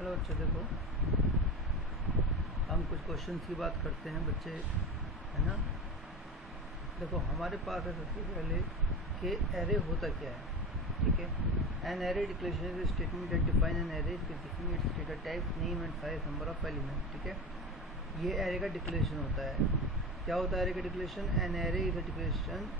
Hello बच्चे, देखो हम कुछ क्वेश्चंस की बात करते हैं बच्चे, है ना। देखो हमारे पास है सबसे पहले कि एरे होता क्या है, ठीक है। An array declaration is statement that define an array specifying its data type, name and size, number of element, ठीक है। ये एरे का डिक्लेरेशन होता है। क्या होता है एरे का declaration? An array is a declaration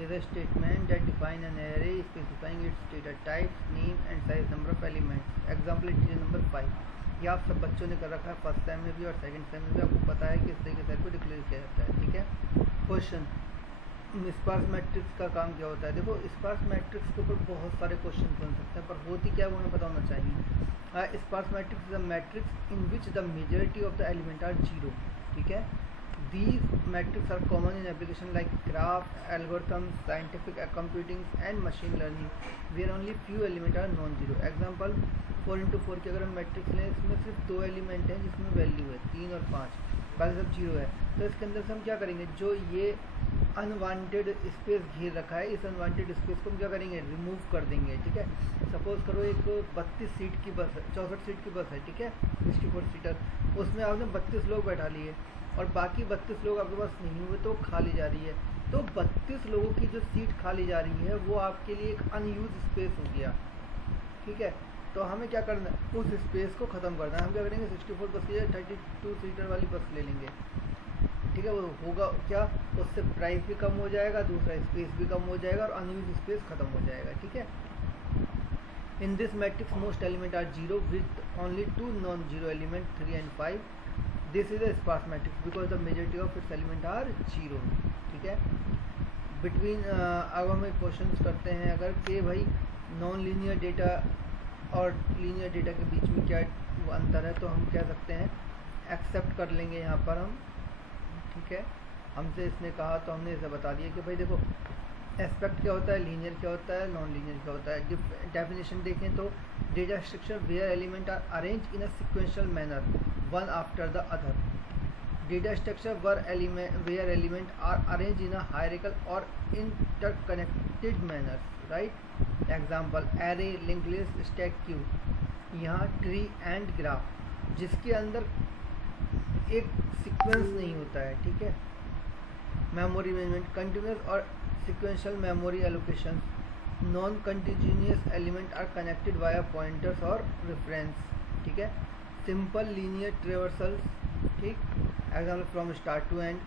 is a statement that define an array specifying its data type, name and size, number of elements. Example integer number 5। ये आप सब बच्चों ने कर रखा है फर्स्ट टाइम में भी और सेकंड टाइम में भी। आपको पता है कि इस तरीके से को डिक्लेयर किया जाता है, ठीक है। क्वेश्चन, स्पार्स मैट्रिक्स का काम क्या होता है? देखो स्पार्स मैट्रिक्स के ऊपर बहुत सारे क्वेश्चन बन सकते हैं, पर होती क्या है वो हमें पता होना चाहिए। Sparse matrix is a matrix in which the majority of the element are zero, ठीक है। These matrices are common in application like graph, algorithms, scientific computing and machine learning, where only few elements are non-zero. Example 4x4 की अगर हम matrix लें, इसमें सिर्फ 2 element हैं जिसमें वैल्यू है 3 और 5, बाकी सब जीरो है। तो इसके अंदर से हम क्या करेंगे, जो ये अनवांटेड स्पेस घेर रखा है, इस अनवांटेड स्पेस को हम क्या करेंगे, रिमूव कर देंगे, ठीक है। सपोज करो एक 32 सीट की बस है, 64 सीट की बस है, ठीक है, 64 सीटर, उसमें आपने 32 लोग बैठा लिए और बाकी 32 लोग आपके पास नहीं हुए तो खाली जा रही है। तो 32 लोगों की जो सीट खाली जा रही है वो आपके लिए एक अनयूज स्पेस हो गया, ठीक है। तो हमें क्या करना है, उस स्पेस को ख़त्म करना है। हम क्या करेंगे, 64 बस की 32 सीटर वाली बस ले लेंगे, ठीक है। वो होगा क्या, उससे प्राइस भी कम हो जाएगा, दूसरा स्पेस भी कम हो जाएगा और अनयूज स्पेस ख़त्म हो जाएगा, ठीक है। In this matrix most element are zero with only 2 non zero element 3 and 5। This is a sparse matrix because the majority of its element are zero, ठीक है। बिटवीन अब हम एक क्वेश्चन करते हैं, अगर के भाई नॉन लीनियर डेटा और लीनियर डेटा के बीच में क्या अंतर है, तो हम कह सकते हैं एक्सेप्ट कर लेंगे यहाँ पर हम, ठीक है। हमसे इसने कहा तो हमने इसे बता दिया कि भाई देखो एस्पेक्ट क्या होता है, लीनियर क्या होता है, नॉन लीनियर क्या होता है। डेफिनेशन देखें तो data structure where element are arrange in a sequential manner one after the other. Data structure where element are arrange in a hierarchical और interconnected manner, right. Example array, link list, stack queue. यहाँ tree and graph, जिसके अंदर एक sequence नहीं होता है, ठीक है। मेमोरी मैनेजमेंट, कंटिन्यूस और sequential memory allocations, non-continuous element are connected via pointers और reference, ठीक है। simple linear traversals, ठीक, example from start to end।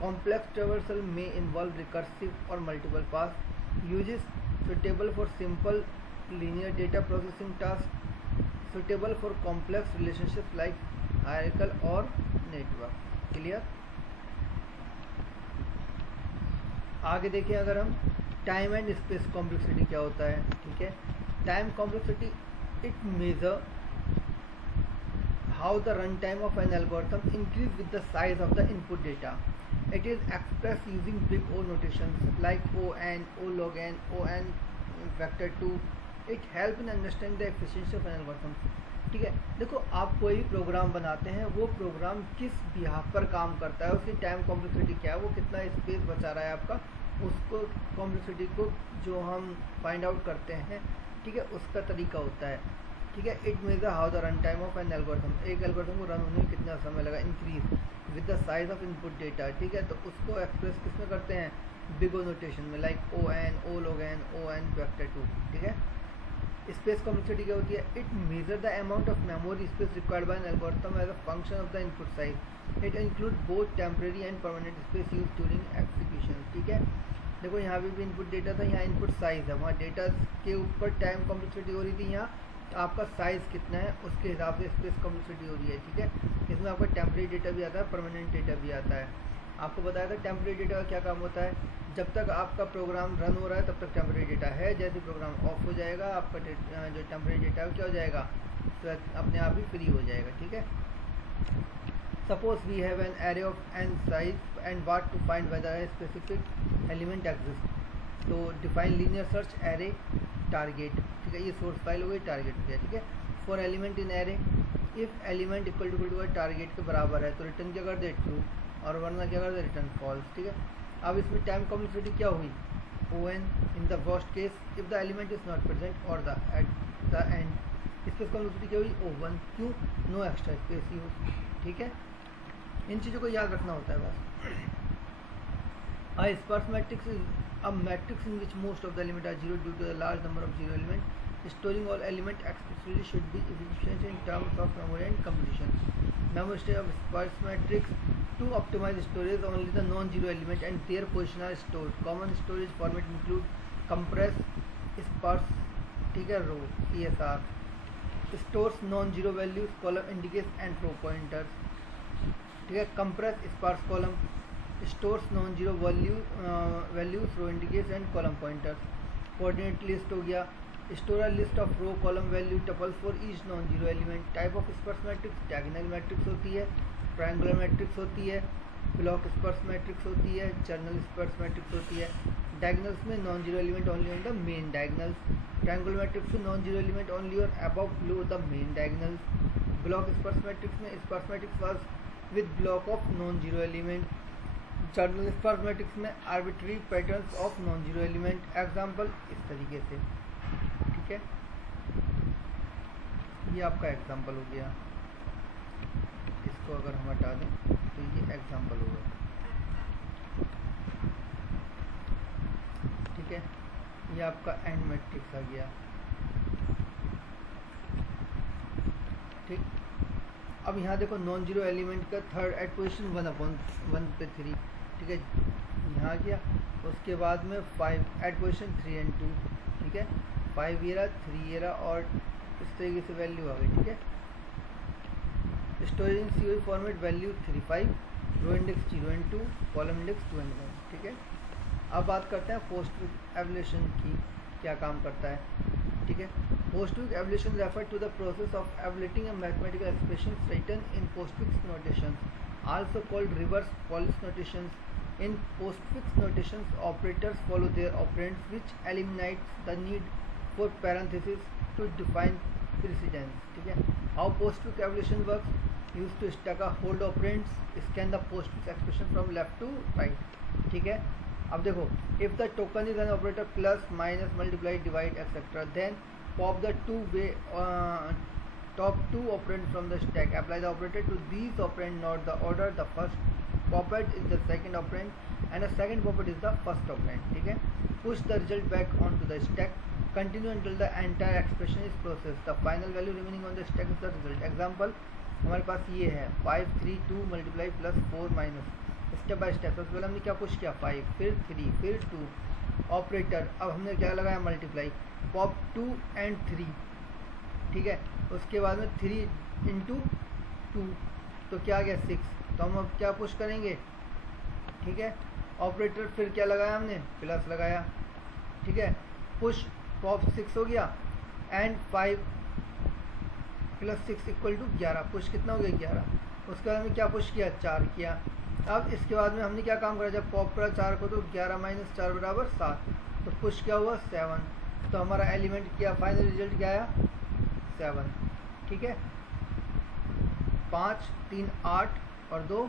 complex traversal may involve recursive or multiple paths, uses suitable for simple linear data processing tasks, suitable for complex relationships like hierarchical or network। clear। आगे देखिए, अगर हम time and space complexity क्या होता है, ठीक है। Time complexity it measure how the run time of an algorithm increase with the size of the input data. It is express using big O notations like O N, O log N, O N factor 2। It help in understand the efficiency of an algorithm, ठीक है। देखो आप कोई भी programme बनाते हैं, वो programme किस बिहाफ पर काम करता है, उसकी टाइम कॉम्प्लेक्सिटी क्या है, वो कितना स्पेस बचा रहा है आपका, उसको कॉम्प्लेक्सिटी को जो हम फाइंड आउट करते हैं, ठीक है, उसका तरीका होता है, ठीक है। It measure how the run time of an algorithm, एक एल्गोरिथम को रन होने में कितना समय लगा, increase with the size of input data, ठीक है। तो उसको एक्सप्रेस किसमें करते हैं, बिग ओ नोटेशन में, like O N, O log N, O N factor 2, ठीक है। स्पेस कॉम्प्लेक्सिटी क्या होती है, it measure the amount of memory space required by an algorithm as a function of the input size. It include both temporary and permanent space use during execution, ठीक है। देखो यहाँ भी इनपुट डेटा था, यहाँ इनपुट साइज है, वहाँ data के ऊपर टाइम कॉम्प्लेक्सिटी हो रही थी, यहाँ आपका साइज़ कितना है उसके हिसाब से स्पेस कॉम्प्लेक्सिटी हो रही है, ठीक है। इसमें आपका टेम्परेरी डेटा भी आता है, परमानेंट डेटा भी आता है। आपको बताया था टेम्परेरी डेटा का क्या काम होता है, जब तक आपका प्रोग्राम रन हो रहा है तब तक टेम्परेरी डेटा है, जैसे प्रोग्राम ऑफ हो जाएगा आपका जो टेम्परेरी डेटा है क्या हो जाएगा, तो अपने आप ही फ्री हो जाएगा, ठीक है। Suppose we have an array of N size and want to find whether a specific element exist. तो define linear search array target, ठीक है, ये सोर्स फाइल हो गई, टारगेट हो गया, ठीक है। For element in array, if element equal to target के बराबर है तो रिटर्न क्या कर दे, ट्रू, और वरना क्या कर दे, रिटर्न फॉल्स, ठीक है। अब इसमें टाइम कॉम्प्लेक्सिटी क्या हुई, O N in the first case if the element is not present और the at the end space complexity क्या हुई O1, क्यों? नो एक्स्ट्रा स्पेस यूज, ठीक है। इन चीज़ों को याद रखना होता है बस। A sparse matrix is a matrix in which most of the elements are zero due to the large number of zero elements. Storing all element explicitly should be efficient in terms of memory and computation. Memory state of sparse matrix to optimize storage, only the non-zero element and their position are stored. Common storage format include compress, sparse, ठीक है, row CSR, stores non-zero values, column indicates and row pointers, ठीक है। compress sparse column stores non-zero values, row indicates and column pointers. coordinate list हो गया, store a list of row column value tuples for each non-zero element. type of sparse matrix diagonal matrix होती है, triangular matrix होती है, block sparse matrix होती है, journal sparse matrix होती है। diagonals में non-zero element only on the main diagonals, triangular matrix में non-zero element only or above below the main diagonals, block sparse matrix में sparse matrix was with block of non-zero element, journal sparse matrix में arbitrary patterns of non-zero element। Example इस तरीके से, ठीक है। ये आपका एग्जाम्पल हो गया, इसको अगर हम हटा दें तो ये एग्जाम्पल होगा, ठीक है। ये आपका एंड मैट्रिक्स आ गया, ठीक। अब यहाँ देखो नॉन जीरो एलिमेंट का थर्ड एट पोजिशन 1/1/3, ठीक है, यहाँ गया। उसके बाद में 5 एट पोजिशन 3 and 2, ठीक है। 5 ये रहा, 3 ये रहा और इस तरीके से वैल्यू आ गई, ठीक है। Storage in COE format value 3 5, row index 0 and 2, column index 2 and 1, ठीक है। अब बात करते हैं पोस्टफिक्स एवल्यूशन की, क्या काम करता है, ठीक है। Postfix evaluation refer to the process of evaluating a mathematical expression written in postfix notations, also called reverse Polish notations. In postfix notations, operators follow their operands, which eliminates the need for parentheses to define precedence, ठीक है। How postfix evaluation works? Used to stack a hold operands, scan the postfix expression from left to right, ठीक है। अब देखो, if the token is an operator plus, minus, multiply, divide, etc., then pop the top two operands from the stack. Apply the operator to these operands, not the order. The first popped is the second operand and the second popped is the first operand, ठीक है। Push the result back onto the stack. Continue until the entire expression is processed. The final value remaining on the stack is the result. Example हमारे पास ये है 5 3 2 multiply plus 4 minus, step by step. सबसे पहले हमने क्या push किया, 5 फिर 3 फिर 2, ऑपरेटर। अब हमने क्या लगाया, मल्टीप्लाई, पॉप 2 and 3, ठीक है। उसके बाद में 3 into 2 तो क्या आ गया 6, तो हम अब क्या पुश करेंगे, ठीक है। ऑपरेटर फिर क्या लगाया हमने, प्लस लगाया, ठीक है। पुश पॉप 6 हो गया and 5 plus 6 equal to 11, push कितना हो गया 11। उसके बाद में क्या पुश किया, 4 किया। अब इसके बाद में हमने क्या काम करा, जब पॉप करा 4 को तो 11 - 4 बराबर 7, तो पुश क्या हुआ 7, तो हमारा एलिमेंट क्या फाइनल रिजल्ट क्या आया 7, ठीक है। 5 3 8 और 2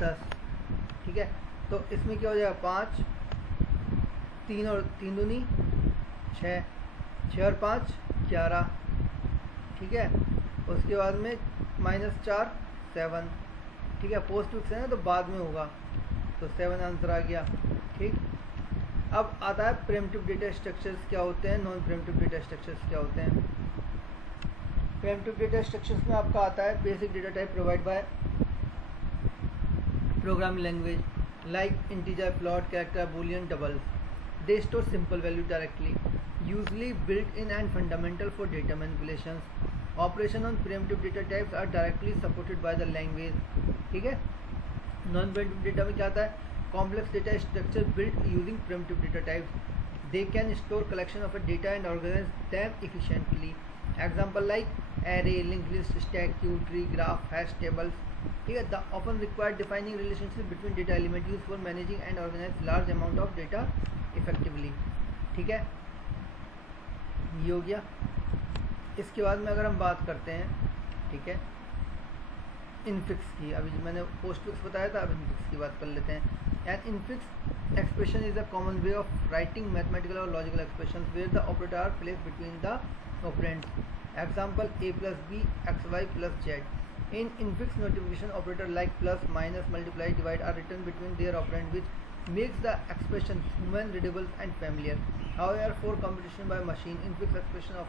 10, ठीक है। तो इसमें क्या हो जाएगा 5 3 और 3 दूनी 6, 6 और 5 11, ठीक है। उसके बाद में -4 7, ठीक है। पोस्ट फिक्स है ना तो बाद में होगा, तो 7 आंसर आ गया, ठीक। अब आता है प्रिमिटिव डेटा स्ट्रक्चर्स क्या होते हैं, नॉन प्रिमिटिव डेटा स्ट्रक्चर्स क्या होते हैं। प्रिमिटिव डेटा स्ट्रक्चर्स में आपका आता है basic data type provide by programming language like integer, float, character, boolean, doubles. They store simple value directly, usually built in and fundamental for data manipulations. Operation on primitive data types are directly supported by the language, ठीक है। Non primitive data में क्या आता है, complex data structure built using primitive data types. They can store collection of a data and organise them efficiently. Example like array, linked list, stack, queue, tree, graph, hash tables, ठीक है। The often required defining relationship between data element used for managing and organize large amount of data effectively, ठीक है। ये हो गया। इसके बाद में अगर हम बात करते हैं, ठीक है, इनफिक्स की, अभी मैंने पोस्टफिक्स बताया था, अब इनफिक्स की बात कर लेते हैं। An infix expression is a common way of writing mathematical और logical expression where the operator are place between the operands. Example a plus b xy plus z. In infix notification, operator like plus, minus, multiply, divide are written between their operand, which makes the expression human readable and familiar. However, for computation by machine, infix expression of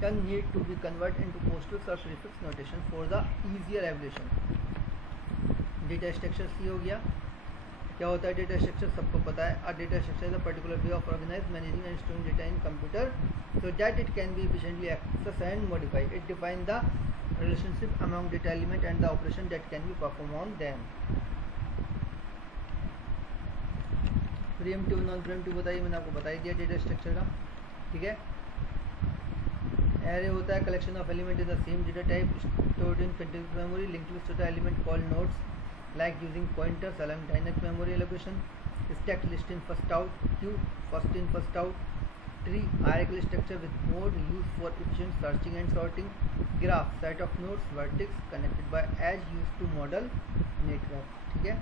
tongue need to be converted into postfix or prefix notation for the easier evaluation. Data structure सी हो गया. क्या होता है data structure? सबको पता है. A data structure is a particular way of organise, managing and storing data in computer so that it can be efficiently accessed and modified. It defines the relationship among data element and the operation that can be performed on them. Pre-emptive non pre-emptive बताइए, मैंने आपको बता ही दिया data structure का. ठीक है. Array होता है collection of element in the same data type stored in continuous memory. Linked list होता है element called nodes like using pointers along dynamic memory allocation. Stacked list in first out, queue first in first out. Tree hierarchical structure with mode used for efficient searching and sorting. Graph set of nodes vertex connected by edge used to model network. ठीक है.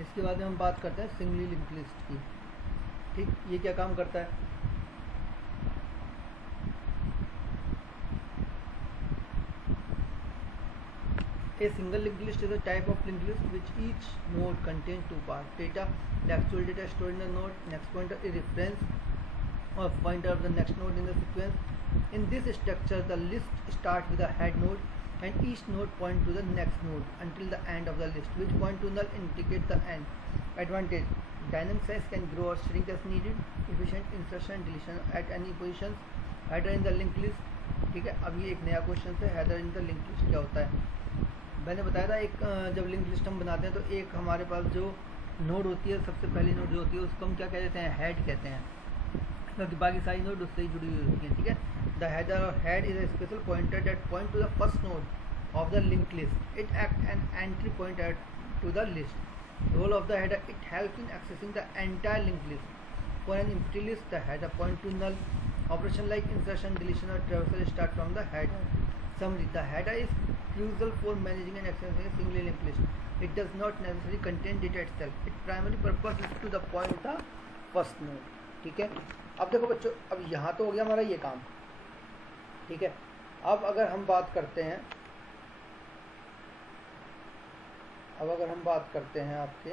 इसके बाद में हम बात करते हैं singly linked list की. ठीक, ये क्या काम करता है? A single linked list is a type of linked list which each node contains two parts: data, the actual data stored in the node, next pointer, a reference or pointer of the next node in the sequence. In this structure, the list starts with a head node and each node points to the next node until the end of the list, which point to null indicates the end. Advantage: dynamic size can grow or shrink as needed. Efficient insertion and deletion at any position. Header in the linked list. ठीक है. अब ये एक नया question है, header in the linked list क्या होता है? मैंने बताया था एक जब लिंक लिस्ट हम बनाते हैं तो एक हमारे पास जो नोड होती है, सबसे पहली नोड जो होती है उसको हम क्या कह देते हैं? हेड कहते हैं, क्योंकि बाकी सारी नोड उससे ही जुड़ी हुई होती हैं. ठीक है. द हेडर और head is a special pointer that point to the first node of the link list. It act an entry pointer to the list. Role of the header: it helps in accessing the entire link list. For an empty list, the header point to null. Operation like insertion, deletion और traversal start from the header. Summary: the header is crucial for managing and accessing a single linked list. It does not necessarily contain data itself. Its primary purpose is to the point the first node. ठीक है. अब देखो बच्चों, अब यहाँ तो हो गया हमारा ये काम. ठीक है. अब अगर हम बात करते हैं आपके